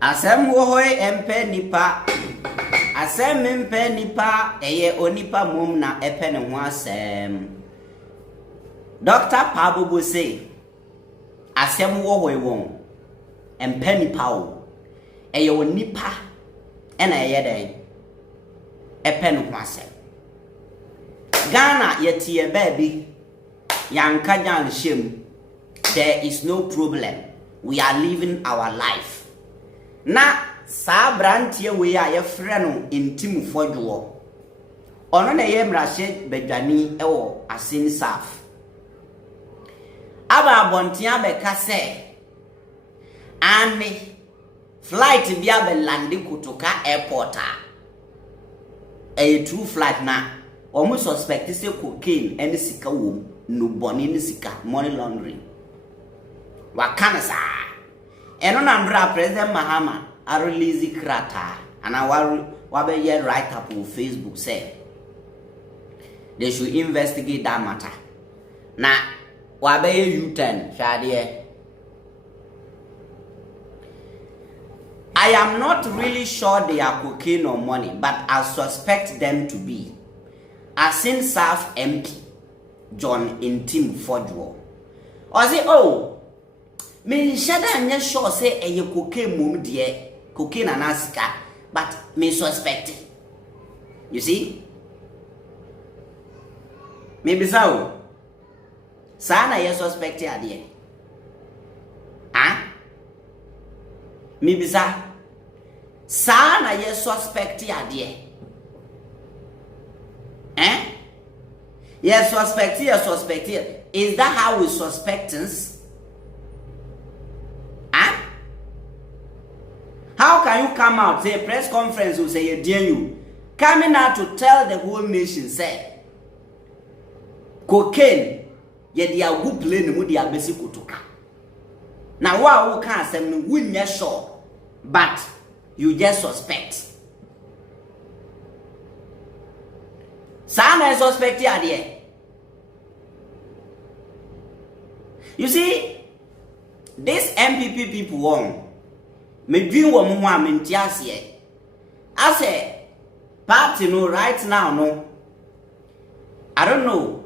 Asem wo hoy MP nipa. Asem MP nipa eye onipa mum na epe ne ho asem. Dr. Pabobo say asem wo hoy won MP nipa o. Eye onipa ena eye den epe ne ho asem. Ghana yetie baby yanka jan shem. There is no problem. We are living our life. Na sa brantie we a ye frɛ no intim fodwo ono na ye mrahye badwani ewo asin saf aba abontia beka se ane flight bia be lande kutoka airport a true flight na omo suspect say cocaine and sika wo no boni ni sika money laundering wakana sa eno na ndra president Mahama a release krata and I will write up on Facebook say they should investigate that matter. Na wabe U10 shade. I am not really sure they are cocaine or money, but I suspect them to be. Asin South MP John Intim Fodwo. Or say, oh, me shada nye sure say a cocaine mum dear. Cocaine and asika, but me suspect. You see? Maybe so. Sana ye suspect ade. Ah? Maybe sa. Sana ye suspect ade. Eh? Yes, suspect. Is that how we suspect things? How can you come out, say press conference will say you dare you coming out to tell the whole nation say cocaine ye dia go play no dia besi kutuka. Now wa who can say no we not sure but you just suspect. Sana suspect here. You see this NPP people won. Me dream wo mo am ntiase I say party no right now no I don't know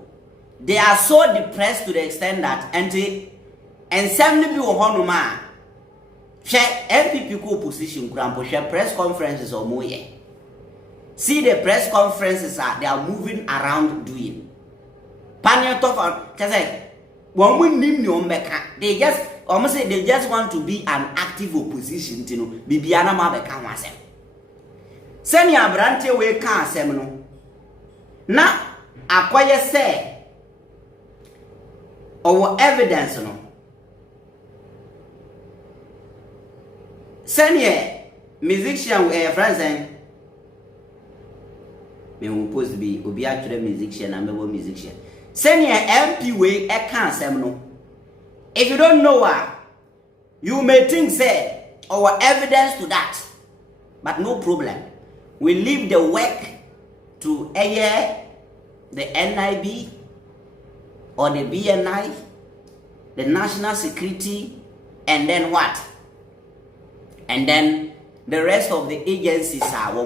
they are so depressed to the extent that and some be wo hono ma hwe NPP ko opposition grampo hwe press conferences or moye see the press conferences they are moving around doing panel talk say wo mo nim ni o meka they just almost say they just want to be an active opposition to no bibiana ma be kan wasem seni abrante we kan asem no na akoye say our evidence no seni musician friends me who supposed to be obi atwere musician and me musician seni MP we kan asem no. If you don't know why, you may think say our evidence to that, but no problem. We leave the work to the NIB or the BNI, the national security, and then what? And then the rest of the agencies are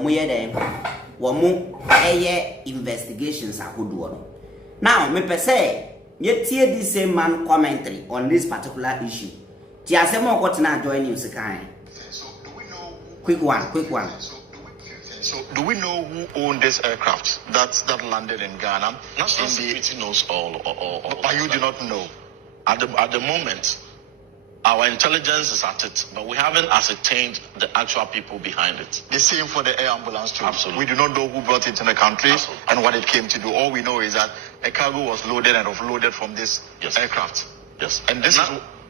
investigations are good. Now, me per se. Yet hear this same man commentary on this particular issue. Tiasemo got now joining you, Sakai. So do we know quick one. So do we know who owned this aircraft that landed in Ghana? National Security knows all. But you do not know. At the moment, our intelligence is at it, but we haven't ascertained the actual people behind it. The same for the air ambulance too. Absolutely. We do not know who brought it in the country. Absolutely. And what it came to do. All we know is that a cargo was loaded and offloaded from this aircraft. Yes. And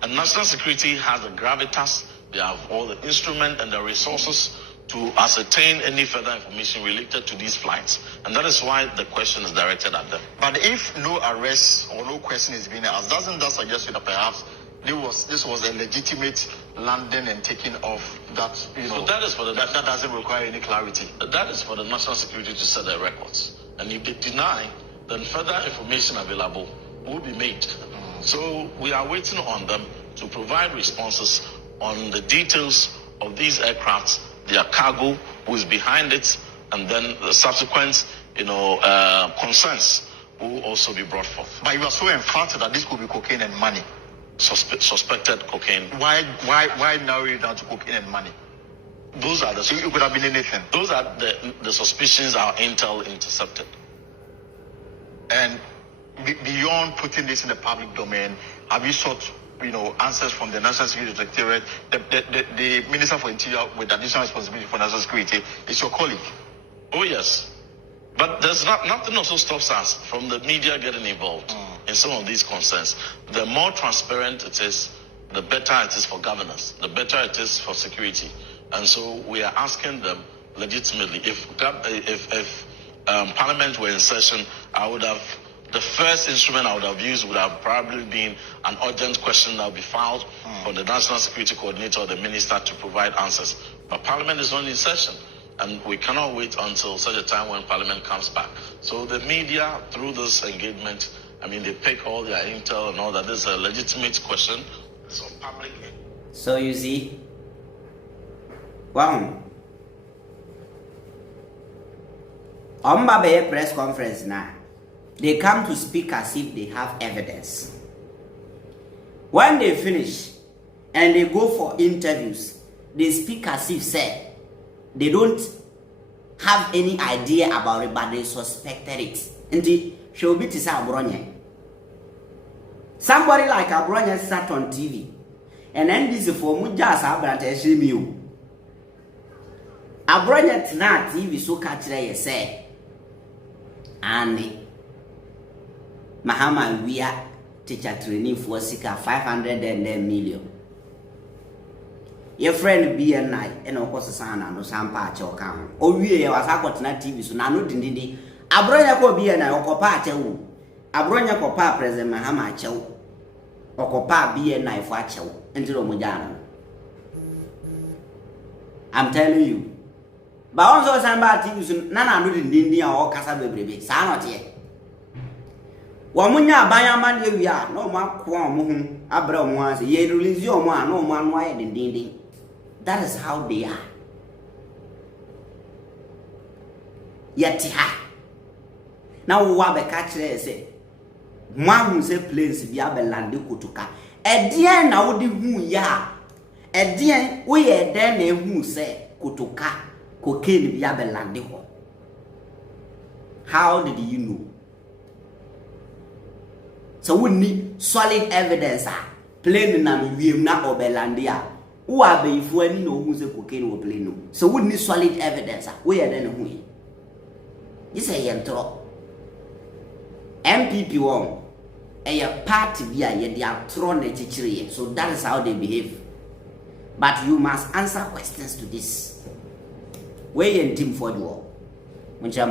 and National Security has the gravitas. They have all the instruments and the resources to ascertain any further information related to these flights. And that is why the question is directed at them. But if no arrest or no question is being asked, doesn't that suggest that perhaps this was a legitimate landing and taking off that, So that is for that doesn't require any clarity. That is for the National Security to set their records. And if they deny, then further information available will be made. So we are waiting on them to provide responses on the details of these aircrafts, their cargo, who is behind it, and then the subsequent, concerns will also be brought forth. But you are so emphatic that this could be cocaine and money. Suspected cocaine. Why narrow it down to cocaine and money? Those are So it could have been anything. Those are the suspicions our intel intercepted. And beyond putting this in the public domain, have you sought, answers from the National Security Directorate? The Minister for Interior with additional responsibility for national security is your colleague. Oh yes, but there's nothing also stops us from the media getting involved in some of these concerns. The more transparent it is, the better it is for governance, the better it is for security. And so we are asking them legitimately. If Parliament were in session, the first instrument I would have used would have probably been an urgent question that would be filed for the National Security Coordinator or the Minister to provide answers. But Parliament is not in session, and we cannot wait until such a time when Parliament comes back. So the media, through this engagement, they pick all their intel and all that. This is a legitimate question. It's of public. So you see, wow. On my press conference now, they come to speak as if they have evidence. When they finish and they go for interviews, they speak as if say they don't have any idea about it, but they suspected it. Indeed, she'll be to say Abronye. Somebody like Abronye sat on TV, and then this is for Mujas Abrante Shimiu. Abronye tonight TV so catch they say, and Mahama we are teacher training for Sika 500 million. Your friend BNI and of course sana no sampa che oka. O wie ya wasakot na TV so na no dindindi. Abronya ko BNI okopa che wo. Abronya ko pa President Mahama che wo. Okopa BNI fo che wo. Ntiro mo jana. I'm telling you. Ba on so samba TV so na no dindindi a o kasa bebrebe. Sa no te. Wamunya abayama ne wia no makwo omo hu abra omo ase ye release omo a no omo anu aye dindindi. That is how they are. Yet now we be catch say one say planes bi abelande kotuka. Edien na wo de hu ya. Edien wo ye den na hu say kotuka cocaine bi abelande ho. How did you know? So we need solid evidence. Plane na wiem na obelandia. Who are be if any no who's a cocaine or plane no. So we need solid evidence. We are then who. This is a yentro. NPP one. A party via they are thrown a chichiri. So that is how they behave. But you must answer questions to this. We in team for you all. Muncha